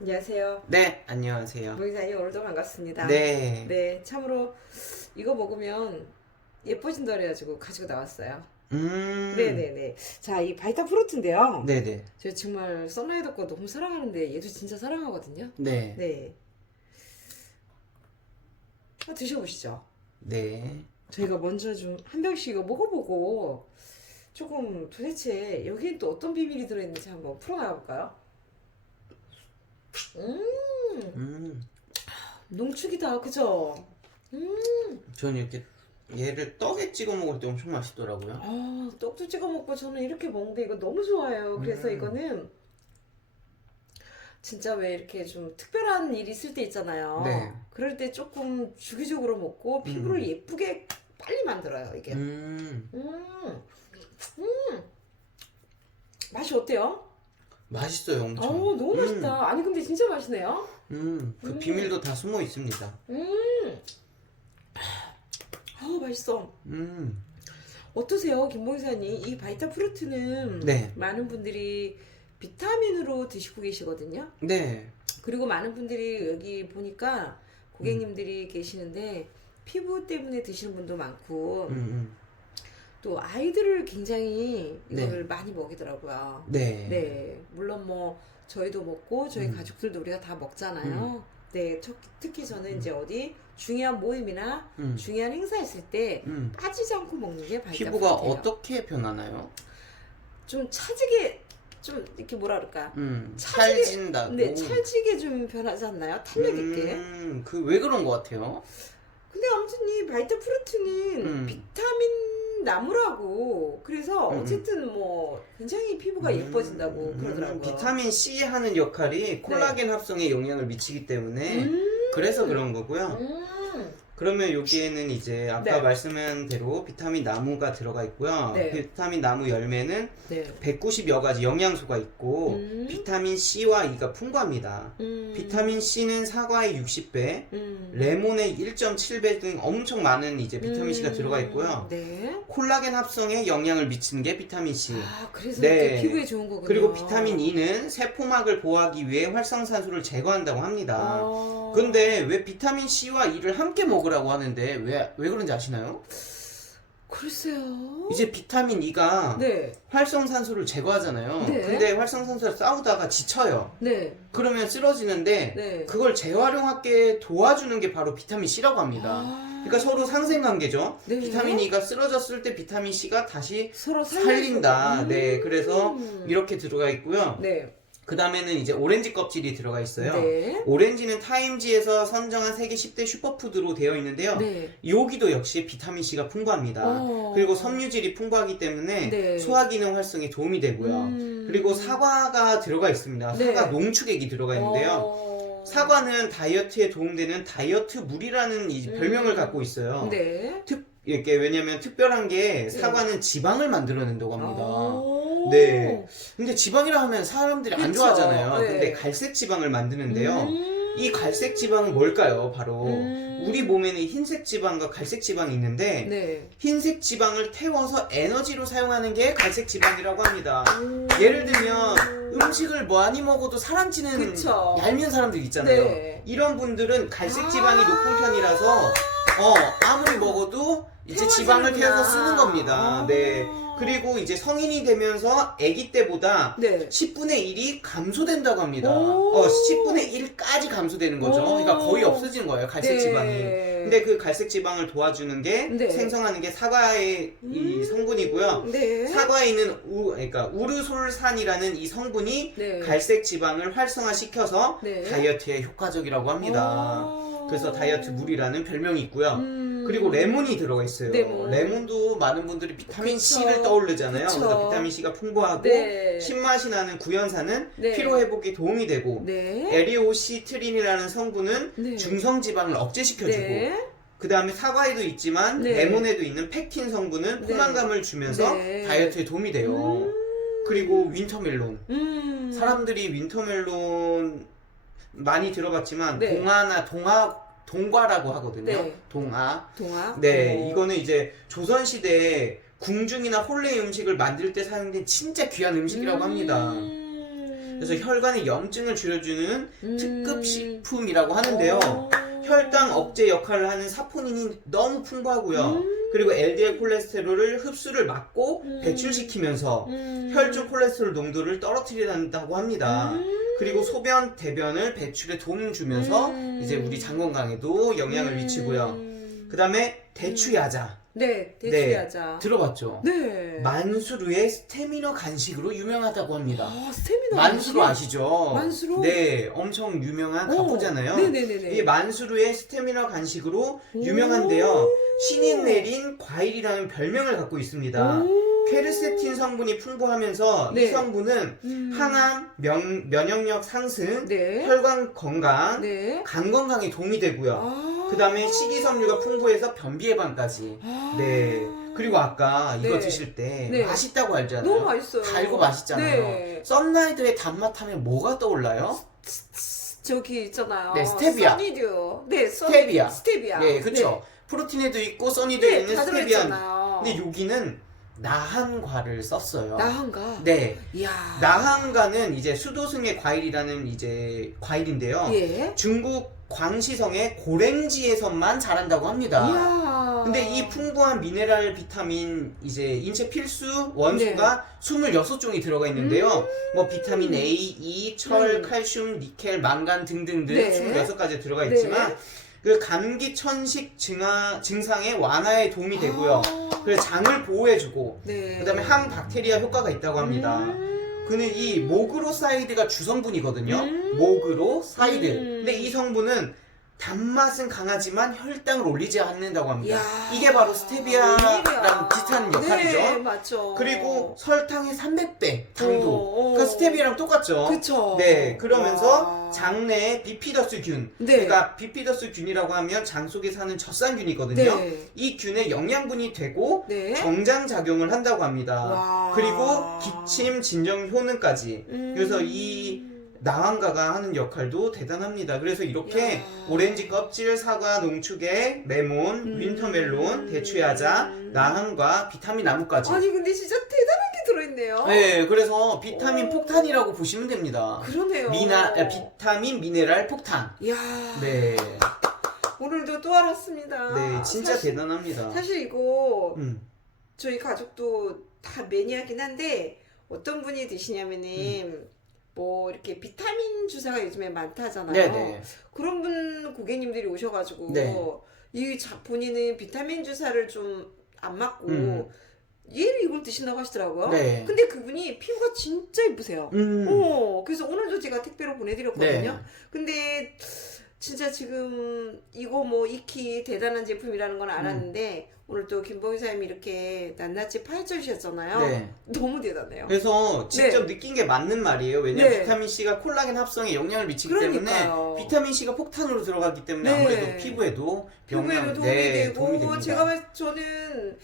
안녕하세요. 네, 안녕하세요. 모의사님 오늘도 반갑습니다. 네. 네, 참으로 이거 먹으면 예뻐진다 그래가지고 가지고 나왔어요. 음. 네네네. 자, 이 바이타 프루트인데요. 네네. 제가 정말 썬라이드 거 너무 사랑하는데 얘도 진짜 사랑하거든요. 네. 네. 한번 드셔보시죠. 네. 저희가 먼저 좀 한 병씩 이거 먹어보고 조금 도대체 여기엔 또 어떤 비밀이 들어있는지 한번 풀어나가 볼까요? 음, 음. 농축이다, 그죠? 음, 저는 이렇게 얘를 떡에 찍어 먹을 때 엄청 맛있더라고요. 아, 떡도 찍어 먹고 저는 이렇게 먹는데 이거 너무 좋아요. 그래서 음. 이거는 진짜 왜 이렇게 좀 특별한 일이 있을 때 있잖아요. 네. 그럴 때 조금 주기적으로 먹고 피부를 음. 예쁘게 빨리 만들어요, 이게. 음. 음, 음. 맛이 어때요? 맛있어요, 어, 엄청. 너무 음. 맛있다. 아니, 근데 진짜 맛있네요. 음. 그 음. 비밀도 다 숨어 있습니다. 음. 아, 맛있어. 음. 어떠세요, 김봉사님? 이 바이타 프루트는 네. 많은 분들이 비타민으로 드시고 계시거든요. 네. 그리고 많은 분들이 여기 보니까 고객님들이 음. 계시는데 피부 때문에 드시는 분도 많고 음, 음. 또 아이들을 굉장히 네. 이거를 많이 먹이더라고요. 네. 네, 물론 뭐 저희도 먹고 저희 음. 가족들도 우리가 다 먹잖아요. 네, 특- 특히 저는 이제 어디 중요한 모임이나 음. 중요한 행사 있을 때 음. 빠지지 않고 먹는 게 바이타 피부가 프루트예요. 어떻게 변하나요? 좀 차지게 좀 이렇게 뭐라 그럴까? 음. 찰지게- 찰진다고. 네, 찰지게 좀 변하지 않나요? 탄력 있게. 음. 그 왜 그런 것 같아요? 근데 아무튼 이 바이타 프루트는 음. 비타민 나무라고 그래서 음. 어쨌든 뭐 굉장히 피부가 예뻐진다고 음, 그러더라고요. 비타민 C 하는 역할이 콜라겐 합성에 영향을 미치기 때문에 음. 그래서 그런 거고요. 음. 그러면 여기에는 이제 아까 네. 말씀한 대로 비타민 나무가 들어가 있고요. 네. 비타민 나무 열매는 네. 190여 가지 영양소가 있고 음. 비타민 C와 E가 풍부합니다. 음. 비타민 C는 사과의 60배, 음. 레몬의 1.7배 등 엄청 많은 이제 비타민 C가 음. 들어가 있고요. 네. 콜라겐 합성에 영향을 미치는 게 비타민 C. 아, 그래서 네. 이렇게 피부에 좋은 거군요. 그리고 비타민 E는 세포막을 보호하기 위해 활성산소를 제거한다고 합니다. 어. 근데 왜 비타민 C와 E를 함께 먹 으라고 하는데 왜, 왜 그런지 아시나요? 글쎄요. 이제 비타민 E가 네. 활성산소를 제거하잖아요. 네. 근데 활성산소를 싸우다가 지쳐요. 네. 그러면 쓰러지는데 네. 그걸 재활용하게 도와주는 게 바로 비타민 C라고 합니다. 아. 그러니까 서로 상생관계죠. 네. 비타민 E가 쓰러졌을 때 비타민 C가 다시 서로 살린다. 살려주고. 네, 그래서 음. 이렇게 들어가 있고요. 네. 그 다음에는 이제 오렌지 껍질이 들어가 있어요. 네. 오렌지는 타임지에서 선정한 세계 10대 슈퍼푸드로 되어 있는데요. 네. 여기도 역시 비타민 C가 풍부합니다. 어. 그리고 섬유질이 풍부하기 때문에 네. 소화 기능 활성에 도움이 되고요. 음. 그리고 사과가 들어가 있습니다. 네. 사과 농축액이 들어가 있는데요. 어. 사과는 다이어트에 도움되는 다이어트 물이라는 이 음. 별명을 갖고 있어요. 네. 특 이렇게 왜냐면 특별한 게 네. 사과는 지방을 만들어낸다고 합니다. 오. 네. 근데 지방이라 하면 사람들이 안 그쵸. 좋아하잖아요. 네. 근데 갈색 지방을 만드는데요. 음. 이 갈색 지방은 뭘까요? 바로 음. 우리 몸에는 흰색 지방과 갈색 지방이 있는데 네. 흰색 지방을 태워서 에너지로 사용하는 게 갈색 지방이라고 합니다. 음. 예를 들면 음식을 많이 먹어도 살 안 찌는 그쵸. 얄미운 사람들 있잖아요. 네. 이런 분들은 갈색 지방이 아. 높은 편이라서 어 아무리 먹어도 이제 태워지는구나. 지방을 태워서 쓰는 겁니다. 아. 네. 그리고 이제 성인이 되면서 아기 때보다 네. 10분의 1이 감소된다고 합니다. 오. 어, 10분의 1까지 감소되는 거죠. 오. 그러니까 거의 없어지는 거예요, 갈색 네. 지방이. 근데 그 갈색 지방을 도와주는 게 네. 생성하는 게 사과의 이 음. 성분이고요. 네. 사과에 있는 우, 그러니까 우르솔산이라는 이 성분이 네. 갈색 지방을 활성화시켜서 네. 다이어트에 효과적이라고 합니다. 오. 그래서 다이어트 물이라는 별명이 있고요. 음. 그리고 레몬이 들어가 있어요. 레몬. 도 많은 분들이 비타민 그쵸. C를 떠오르잖아요. 그쵸. 그래서 비타민 C가 풍부하고 네. 신맛이 나는 구연산은 네. 피로 회복에 도움이 되고 네. 에리오시트린이라는 성분은 네. 중성 지방을 억제시켜주고 네. 그 다음에 사과에도 있지만 네. 레몬에도 있는 펙틴 성분은 네. 포만감을 주면서 네. 다이어트에 도움이 돼요. 그리고 윈터멜론 음. 사람들이 윈터멜론 많이 들어봤지만 네. 동화나 동화 동과라고 하거든요. 네. 동화. 동화. 네, 어. 이거는 이제 조선 시대에 궁중이나 홀레 음식을 만들 때 사용된 진짜 귀한 음식이라고 합니다. 음. 그래서 혈관의 염증을 줄여주는 음. 특급 식품이라고 하는데요. 오. 혈당 억제 역할을 하는 사포닌이 너무 풍부하고요. 음. 그리고 LDL 콜레스테롤을 흡수를 막고 음. 배출시키면서 음. 혈중 콜레스테롤 농도를 떨어뜨린다고 합니다. 음. 그리고 소변, 대변을 배출에 도움 주면서 음. 이제 우리 장 건강에도 영향을 음. 미치고요. 그 다음에 대추야자 네, 대추야자. 들어봤죠? 네. 만수르의 스테미너 간식으로 유명하다고 합니다. 아, 스태미나. 만수르 음식? 아시죠? 만수르? 네, 엄청 유명한 어, 가포잖아요. 네네네네. 이 만수르의 스테미너 간식으로 오. 유명한데요. 신이 내린 과일이라는 별명을 갖고 있습니다. 오. 케르세틴 성분이 풍부하면서 이 네. 성분은 음. 항암, 면, 면역력 상승, 네. 혈관 건강, 네. 간 건강에 도움이 되고요. 아. 그 다음에 식이섬유가 풍부해서 변비 예방까지. 아. 네. 그리고 아까 이거 네. 드실 때 네. 맛있다고 알잖아요. 너무 맛있어요. 달고 맛있잖아요. 네. 썬라이드의 단맛 하면 뭐가 떠올라요? 저기 있잖아요. 네, 스테비아. 써니듀. 네, 써- 스테비아. 스테비아. 네, 그쵸. 프로틴에도 있고 써니드에 네, 있는 다. 들어있잖아요. 근데 여기는 나한과를 썼어요. 나한가? 네. 이야. 나한과는 이제 수도승의 과일이라는 이제 과일인데요. 예. 중국 광시성의 고랭지에서만 자란다고 합니다. 이야. 근데 이 풍부한 미네랄 비타민 이제 인체 필수 원수가 26종이 들어가 있는데요. 뭐 비타민 A, E, 철, 음. 칼슘, 니켈, 망간 등등등 네. 26가지 들어가 네. 있지만 그 감기 천식 증하, 증상의 완화에 도움이 되고요. 아. 그래서 장을 보호해주고 네. 그다음에 항박테리아 효과가 있다고 합니다. 음. 그는 이 모그로사이드가 주성분이거든요. 음. 모그로사이드. 음. 근데 이 성분은 단맛은 강하지만 혈당을 올리지 않는다고 합니다. 이야. 이게 바로 스테비아랑. 비슷한 역할이죠. 네, 맞죠. 그리고 설탕의 300배 당도. 어, 어. 그러니까 스테비아랑 똑같죠. 그쵸. 네, 그러면서 와. 장내에 비피더스균. 네. 그러니까 비피더스균이라고 하면 장 속에 사는 젖산균이거든요. 네. 이 균의 영양분이 되고 네. 정장 작용을 한다고 합니다. 와. 그리고 기침 진정 효능까지. 음. 그래서 이 나한가가 하는 역할도 대단합니다. 그래서 이렇게 야. 오렌지 껍질, 사과, 농축액, 레몬, 음. 윈터멜론, 대추야자, 나한과 비타민 나무까지. 아니 근데 진짜 대단한 게 들어있네요. 네, 그래서 비타민 오. 폭탄이라고 보시면 됩니다. 그러네요. 미나, 아, 비타민 미네랄 폭탄. 이야. 네, 오늘도 또 알았습니다. 네, 진짜 사실, 대단합니다. 사실 이거 음, 저희 가족도 다 매니아긴 한데 어떤 분이 드시냐면은 뭐 이렇게 비타민 주사가 요즘에 많다잖아요. 네네. 그런 분 고객님들이 오셔가지고 네. 이 자, 본인은 비타민 주사를 좀 안 맞고 음. 얘를 이걸 드신다고 하시더라고요. 네. 근데 그분이 피부가 진짜 예쁘세요. 음, 어, 그래서 오늘도 제가 택배로 보내드렸거든요. 네. 근데 진짜 지금 이거 뭐 익히 대단한 제품이라는 건 알았는데 오늘 또 김봉희 사님이 이렇게 낱낱이 파헤쳐 주셨잖아요. 네. 너무 대단해요. 그래서 직접 느낀 게 맞는 말이에요. 왜냐면 네. 비타민 C가 콜라겐 합성에 영향을 미치기 때문에 그러니까요. 비타민 C가 폭탄으로 들어가기 때문에 네. 아무래도 피부에도 피부에도 영향- 도움이 네, 되고. 제가 봤 저는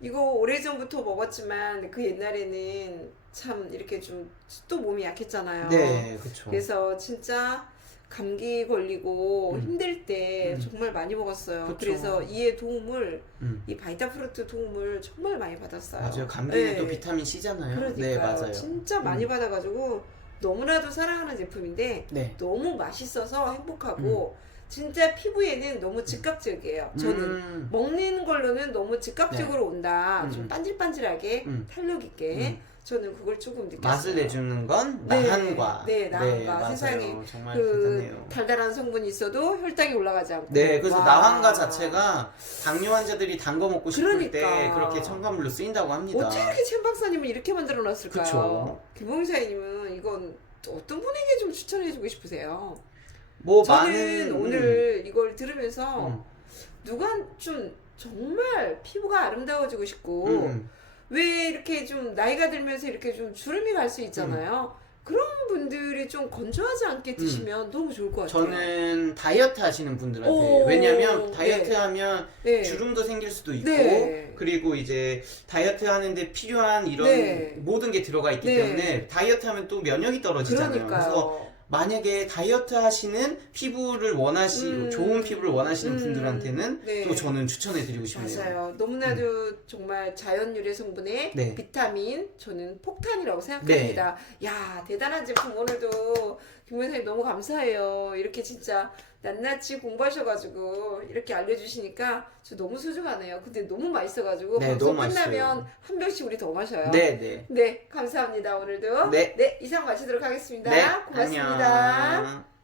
이거 오래전부터 먹었지만 그 옛날에는 참 이렇게 좀 또 몸이 약했잖아요. 네, 그렇죠. 그래서 진짜 감기 걸리고 음. 힘들 때 음. 정말 많이 먹었어요. 그쵸. 그래서 이의 도움을 음. 이 바이타 프루트 도움을 정말 많이 받았어요. 맞아요. 감기는 네. 또 비타민 C잖아요. 그러니까요. 네, 맞아요. 진짜 많이 음. 받아가지고 너무나도 사랑하는 제품인데 네. 너무 맛있어서 행복하고 진짜 피부에는 너무 즉각적이에요. 저는 음. 먹는 걸로는 너무 즉각적으로 온다. 음, 좀 음. 반질반질하게 음. 탄력 있게 음. 저는 그걸 조금 느꼈어요. 맛을 내주는 건 네. 나한과. 네, 나한과. 맞아요. 세상에 정말 그 대단해요. 달달한 성분이 있어도 혈당이 올라가지 않고. 네, 그래서 와. 나한과 자체가 당뇨 환자들이 단 거 먹고 싶을 때 그러니까. 그렇게 첨가물로 쓰인다고 합니다. 어떻게 chen 박사님은 이렇게 만들어 놨을까요? 그쵸. 사장님은 이건 어떤 분에게 좀 추천해 주고 싶으세요? 뭐 저는 많은 오늘 이걸 들으면서 음, 누가 좀 정말 피부가 아름다워지고 싶고 음, 왜 이렇게 좀 나이가 들면서 이렇게 좀 주름이 갈 수 있잖아요. 그런 분들이 좀 건조하지 않게 드시면 너무 좋을 것 같아요. 음. 저는 다이어트 하시는 분들한테 오, 왜냐면 다이어트 네. 하면 네. 주름도 생길 수도 있고 네. 그리고 이제 다이어트 하는데 필요한 이런 네. 모든 게 들어가 있기 네. 때문에 다이어트 하면 또 면역이 떨어지잖아요. 그래서 그러니까요. 만약에 다이어트 하시는 피부를 원하시 음. 좋은 피부를 원하시는 음. 분들한테는 네. 또 저는 추천해 드리고 싶네요. 맞아요. 너무나도 정말 자연 유래 성분의 네. 비타민 저는 폭탄이라고 생각합니다. 야 대단한 제품 오늘도 김원사님 너무 감사해요. 이렇게 진짜 낱낱이 공부하셔가지고 이렇게 알려주시니까 저 너무 소중하네요. 근데 너무 맛있어가지고 네, 방송 너무 끝나면 맛있어요. 한 병씩 우리 더 마셔요. 네, 네. 네, 감사합니다 오늘도. 네. 네 이상 마치도록 하겠습니다. 네, 고맙습니다. 안녕.